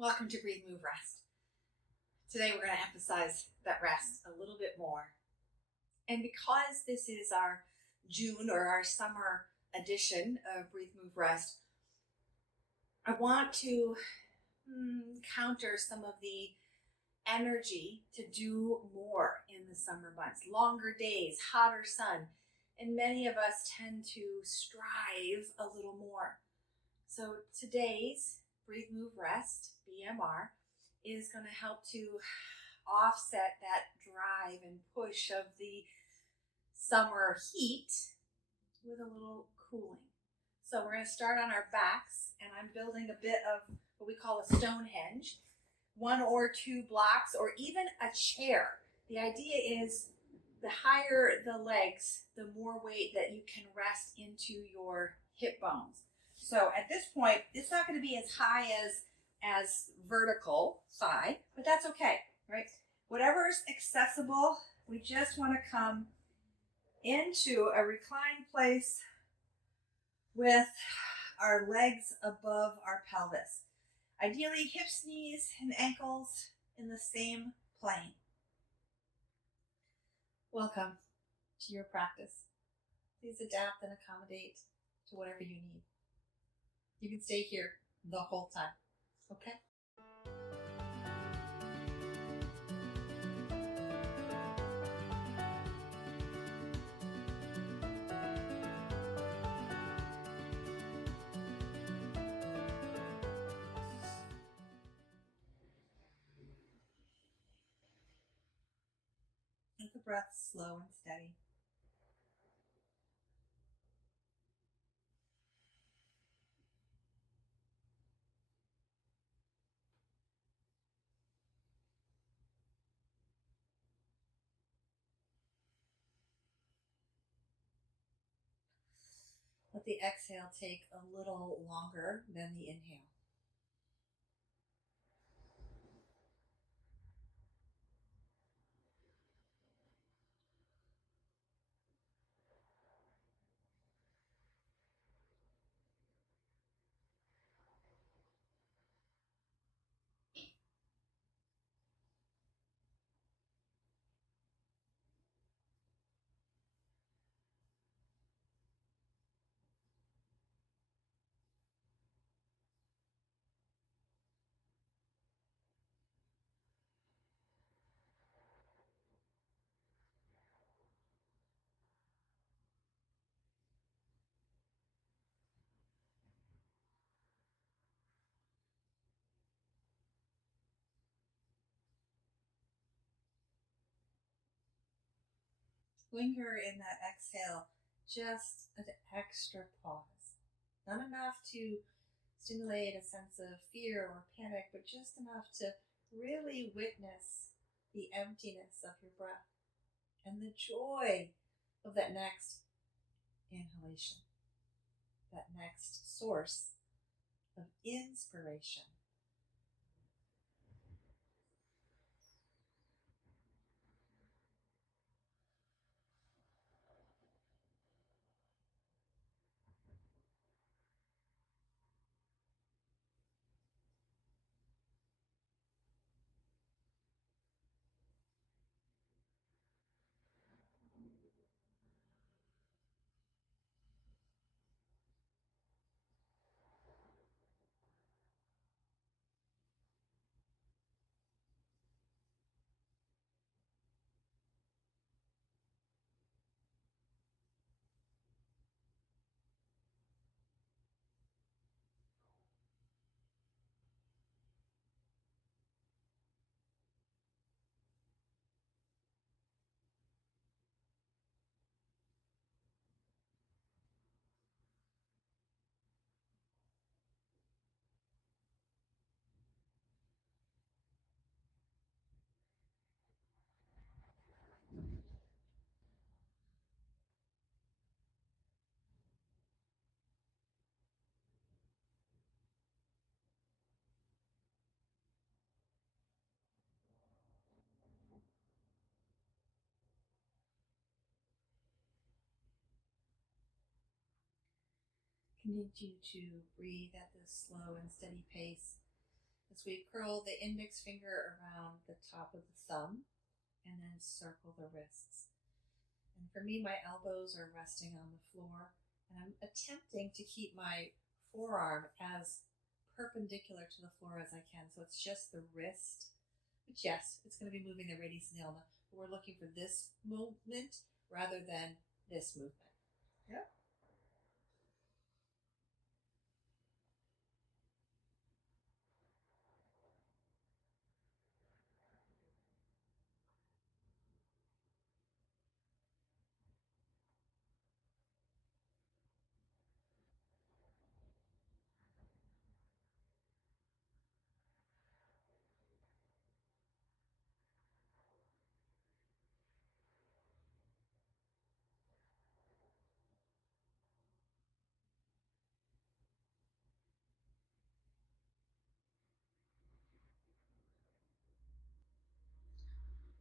Welcome to Breathe, Move, Rest. Today we're going to emphasize that rest a little bit more. And because this is our June or our summer edition of Breathe, Move, Rest, I want to counter some of the energy to do more in the summer months. Longer days, hotter sun, and many of us tend to strive a little more. So today's Breathe, Move, Rest, BMR, is going to help to offset that drive and push of the summer heat with a little cooling. So we're going to start on our backs, and I'm building a bit of what we call a Stonehenge, 1 or 2 blocks, or even a chair. The idea is the higher the legs, the more weight that you can rest into your hip bones. So at this point, it's not going to be as high as vertical thigh, but that's okay, right? Whatever is accessible, we just want to come into a reclined place with our legs above our pelvis. Ideally, hips, knees, and ankles in the same plane. Welcome to your practice. Please adapt and accommodate to whatever you need. You can stay here the whole time, okay? Let the breath slow and steady. Let the exhale take a little longer than the inhale. Linger in that exhale, just an extra pause. Not enough to stimulate a sense of fear or panic, but just enough to really witness the emptiness of your breath and the joy of that next inhalation, that next source of inspiration. Continue to breathe at this slow and steady pace as So we curl the index finger around the top of the thumb and then circle the wrists. And for me, my elbows are resting on the floor, and I'm attempting to keep my forearm as perpendicular to the floor as I can. So it's just the wrist, which, yes, it's going to be moving the radius and the ulna, but we're looking for this movement rather than this movement. Yep.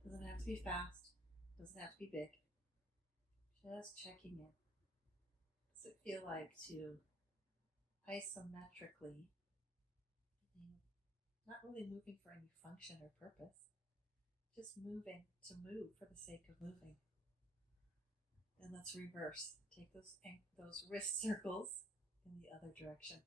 Doesn't have to be fast, doesn't have to be big. Just checking in. Does it feel like to isometrically, not really moving for any function or purpose, just moving to move for the sake of moving? And let's reverse. Take those wrist circles in the other direction.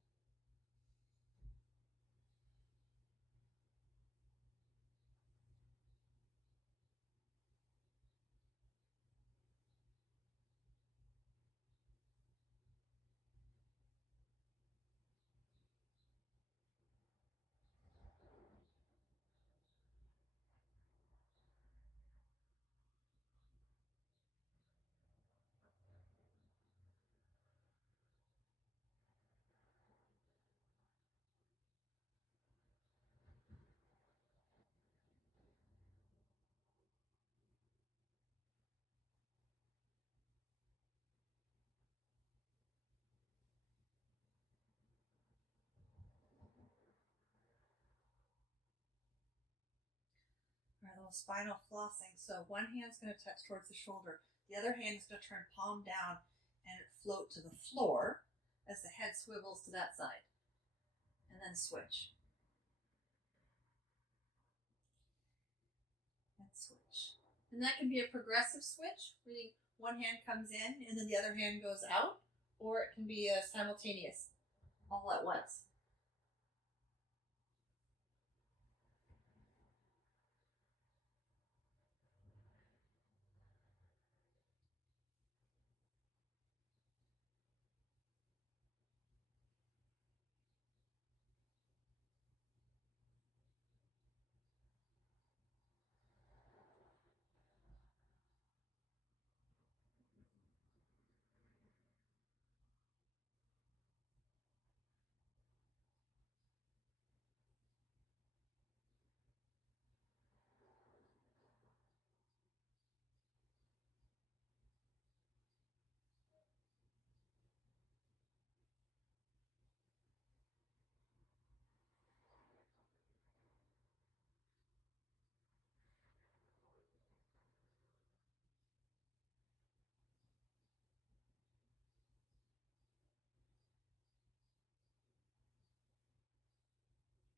All right, a little spinal flossing. So one hand's going to touch towards the shoulder. The other hand is going to turn palm down and float to the floor as the head swivels to that side. And then switch. And switch. And that can be a progressive switch, where one hand comes in and then the other hand goes out, or it can be a simultaneous, all at once.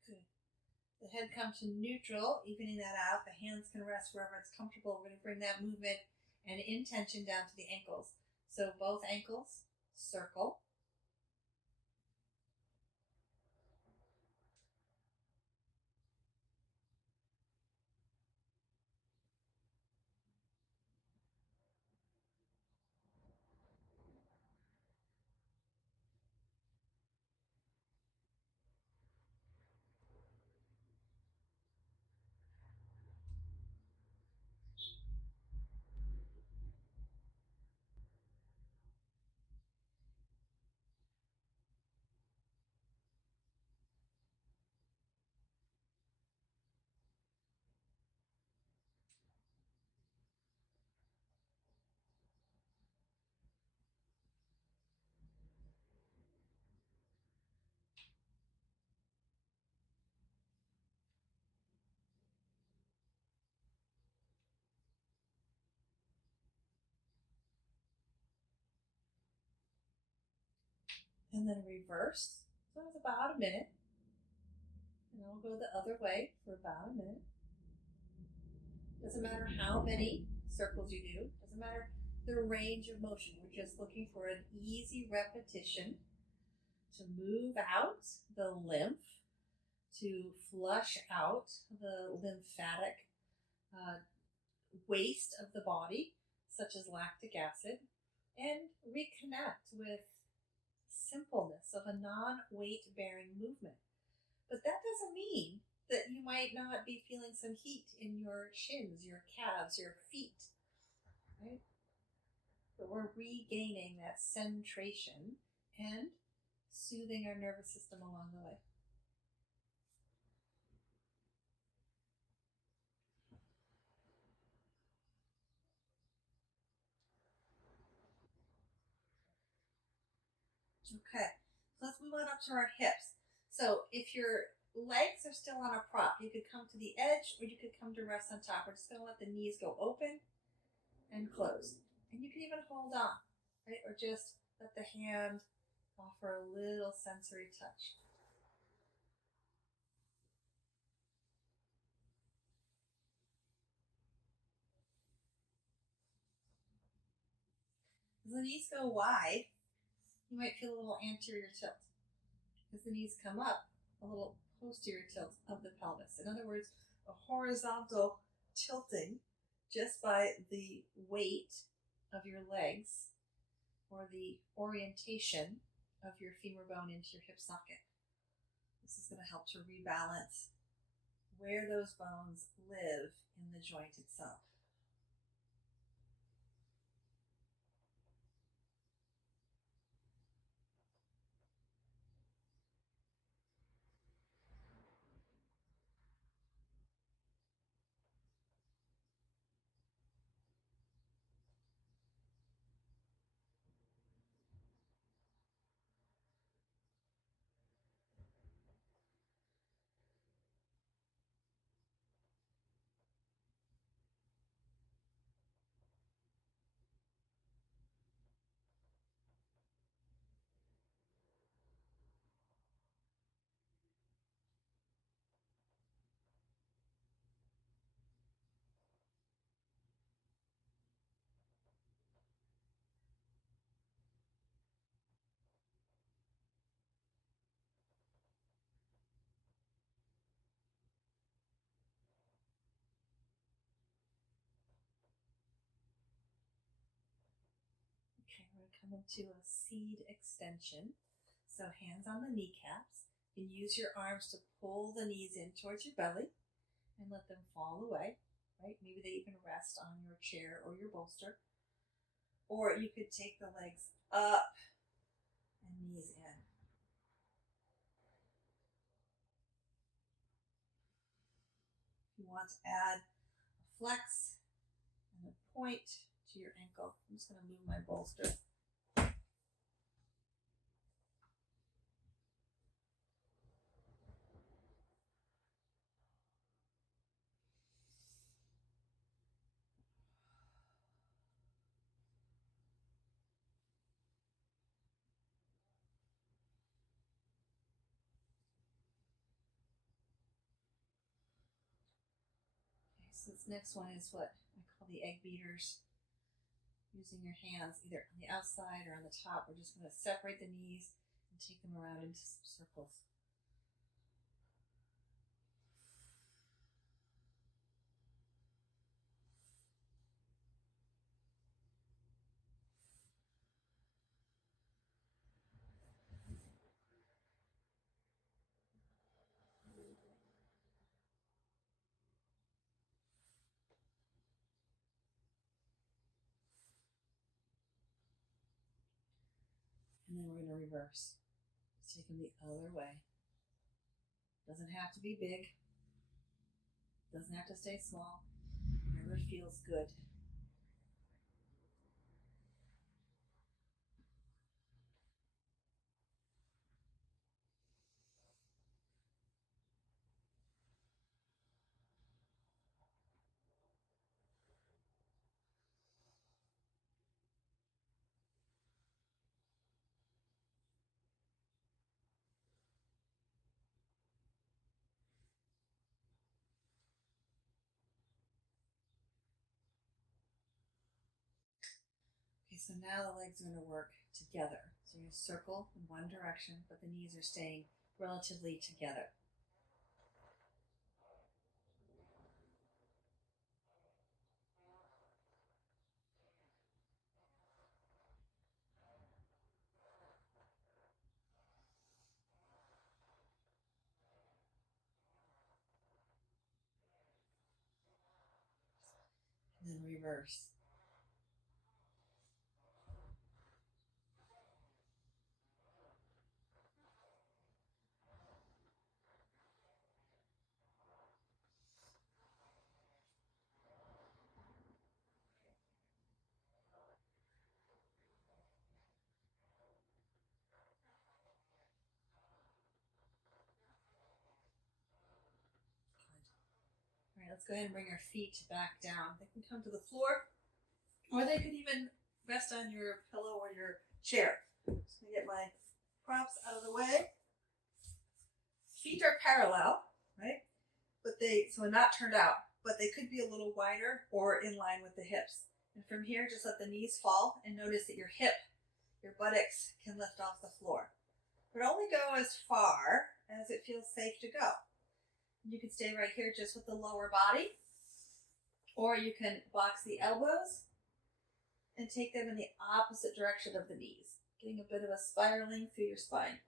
Good. The head comes to neutral, evening that out. The hands can rest wherever it's comfortable. We're going to bring that movement and intention down to the ankles. So both ankles, circle. And then reverse. So it's about a minute. And then we'll go the other way for about a minute. Doesn't matter how many circles you do, doesn't matter the range of motion. We're just looking for an easy repetition to move out the lymph, to flush out the lymphatic waste of the body, such as lactic acid, and reconnect with simpleness of a non-weight bearing movement. But that doesn't mean that you might not be feeling some heat in your shins, your calves, your feet, right? But we're regaining that centration and soothing our nervous system along the way. Okay, so let's move on up to our hips. So if your legs are still on a prop, you could come to the edge or you could come to rest on top. We're just going to let the knees go open and close. And you can even hold on, right? Or just let the hand offer a little sensory touch. As the knees go wide, you might feel a little anterior tilt. As the knees come up, a little posterior tilt of the pelvis. In other words, a horizontal tilting just by the weight of your legs or the orientation of your femur bone into your hip socket. This is going to help to rebalance where those bones live in the joint itself. Okay, we're coming to a seed extension. So hands on the kneecaps. You can use your arms to pull the knees in towards your belly and let them fall away, right? Maybe they even rest on your chair or your bolster. Or you could take the legs up and knees in. If you want to add a flex and a point to your ankle, I'm just going to move my bolster. Okay, so this next one is what I call the egg beaters. Using your hands either on the outside or on the top, we're just going to separate the knees and take them around into some circles. And then we're going to reverse. Just take them the other way. Doesn't have to be big. Doesn't have to stay small. Wherever feels good. so now the legs are going to work together. So you circle in one direction, but the knees are staying relatively together. And then reverse. All right, let's go ahead and bring our feet back down. They can come to the floor, or they could even rest on your pillow or your chair. Just gonna get my props out of the way. Feet are parallel, right? But so not turned out, but they could be a little wider or in line with the hips. And from here, just let the knees fall and notice that your buttocks can lift off the floor. But only go as far as it feels safe to go. You can stay right here just with the lower body, or you can box the elbows and take them in the opposite direction of the knees, getting a bit of a spiraling through your spine.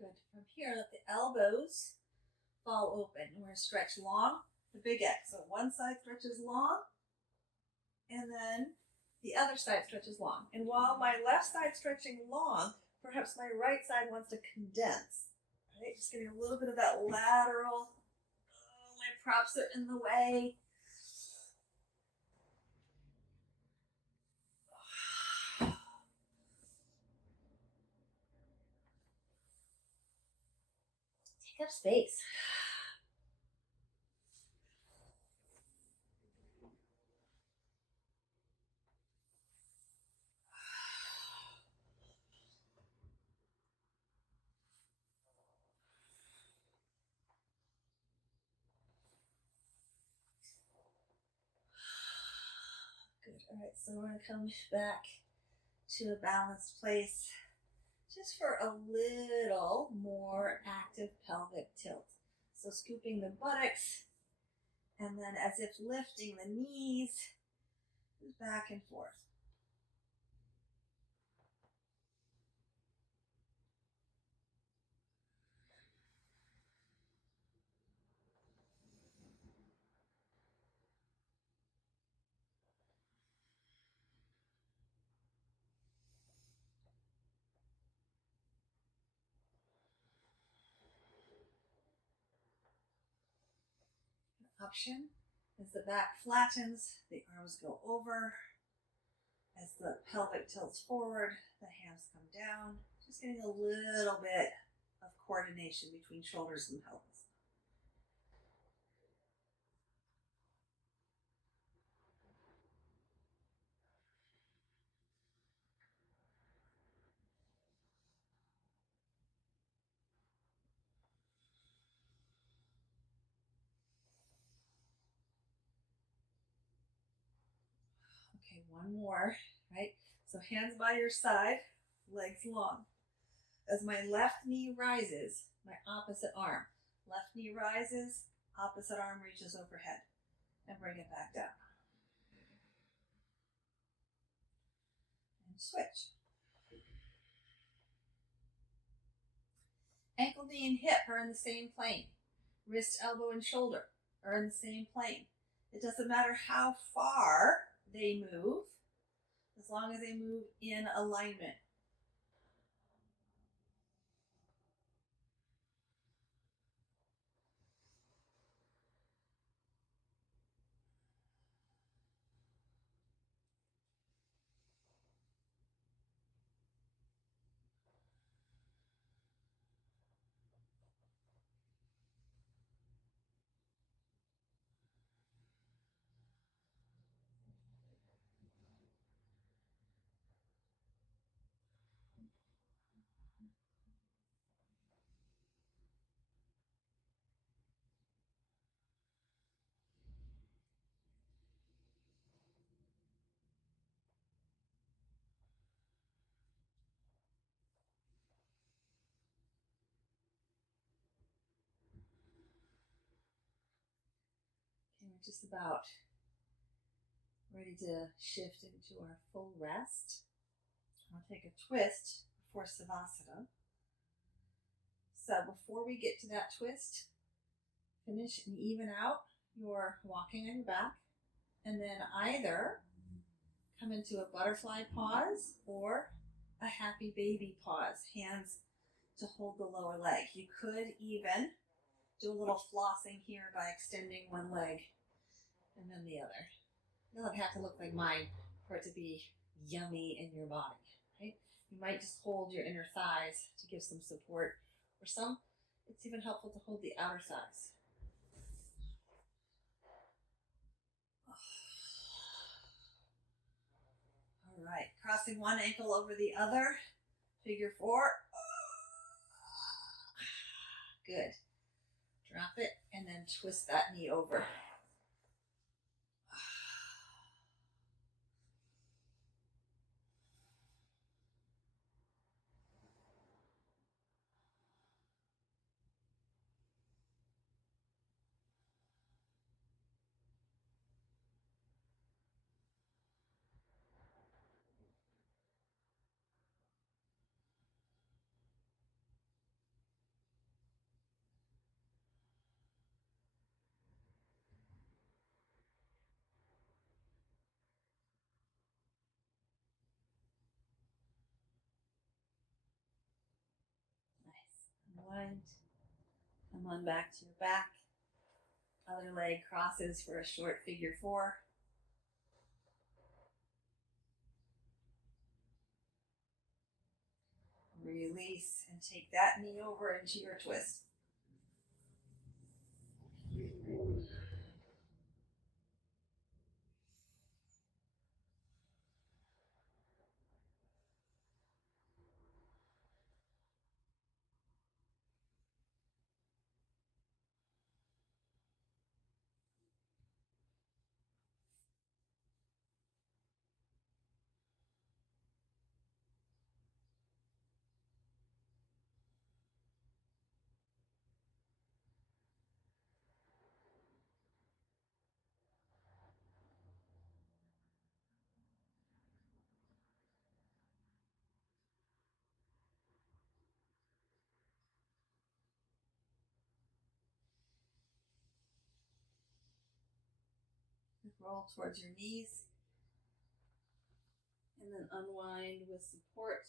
Good. From here, let the elbows fall open. We're going to stretch long, the big X. So one side stretches long, and then the other side stretches long. And while my left side stretching long, perhaps my right side wants to condense. Right? Just getting a little bit of that lateral. Oh, my props are in the way. Take up space. Good. All right, so we're going to come back to a balanced place just for a little more active pelvic tilt. So scooping the buttocks and then as if lifting the knees back and forth. Option as the back flattens, the arms go over. As the pelvic tilts forward, the hands come down. Just getting a little bit of coordination between shoulders and pelvis. Okay, one more, right? So hands by your side, legs long. As my left knee rises, my opposite arm. Left knee rises, opposite arm reaches overhead. And bring it back down. And switch. Ankle, knee, and hip are in the same plane. wrist, elbow, and shoulder are in the same plane. It doesn't matter how far they move, as long as they move in alignment. And we're just about ready to shift into our full rest. I'll take a twist before Savasana. So before we get to that twist, finish and even out your walking on your back, and then either come into a butterfly pause or a happy baby pause, hands to hold the lower leg. You could even do a little flossing here by extending one leg and then the other. It doesn't have to look like mine for it to be yummy in your body, right? You might just hold your inner thighs to give some support. For some, it's even helpful to hold the outer thighs. All right, crossing one ankle over the other, figure four. Good. Drop it and then twist that knee over. Unwind. Come on back to your back. Other leg crosses for a short figure four. Release and take that knee over into your twist. Roll towards your knees. And then unwind with support.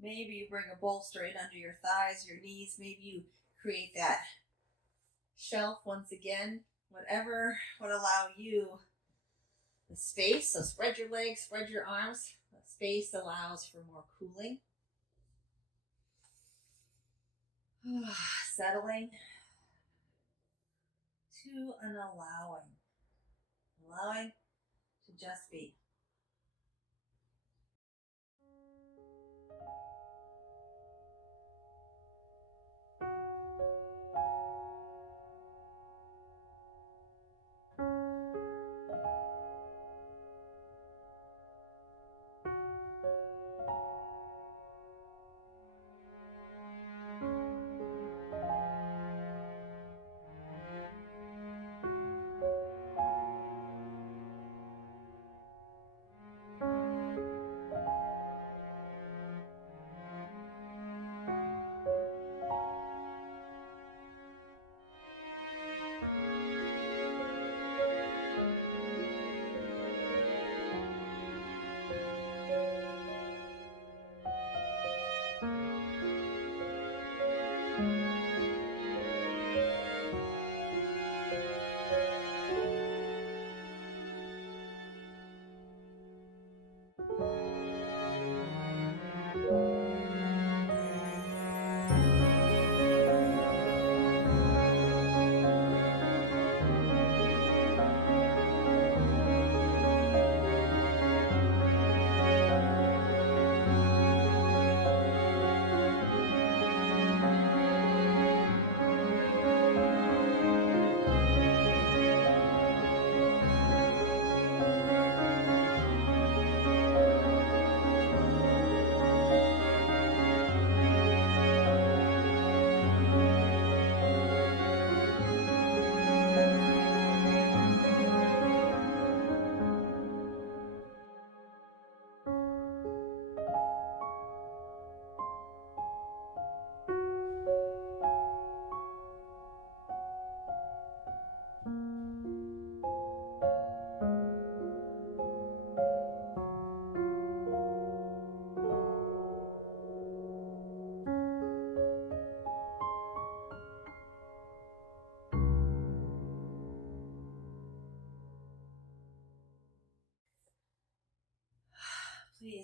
Maybe you bring a bolster in under your thighs, your knees. Maybe you create that shelf once again. Whatever would allow you the space. So spread your legs, spread your arms. The space allows for more cooling. Settling to an allowing. Allowing to just be.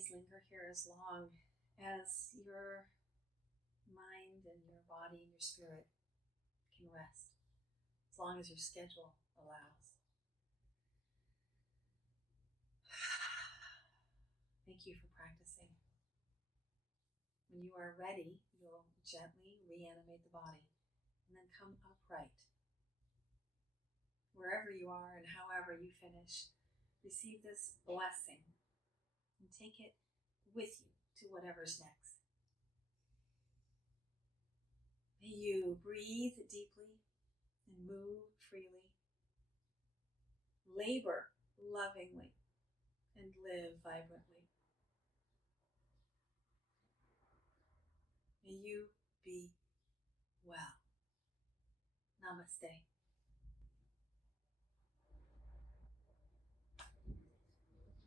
please linger here as long as your mind and your body and your spirit can rest, as long as your schedule allows. Thank you for practicing. When you are ready, you'll gently reanimate the body and then come upright. Wherever you are and however you finish, receive this blessing and take it with you to whatever's next. May you breathe deeply and move freely, labor lovingly, and live vibrantly. May you be well. Namaste.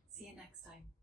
See you next time.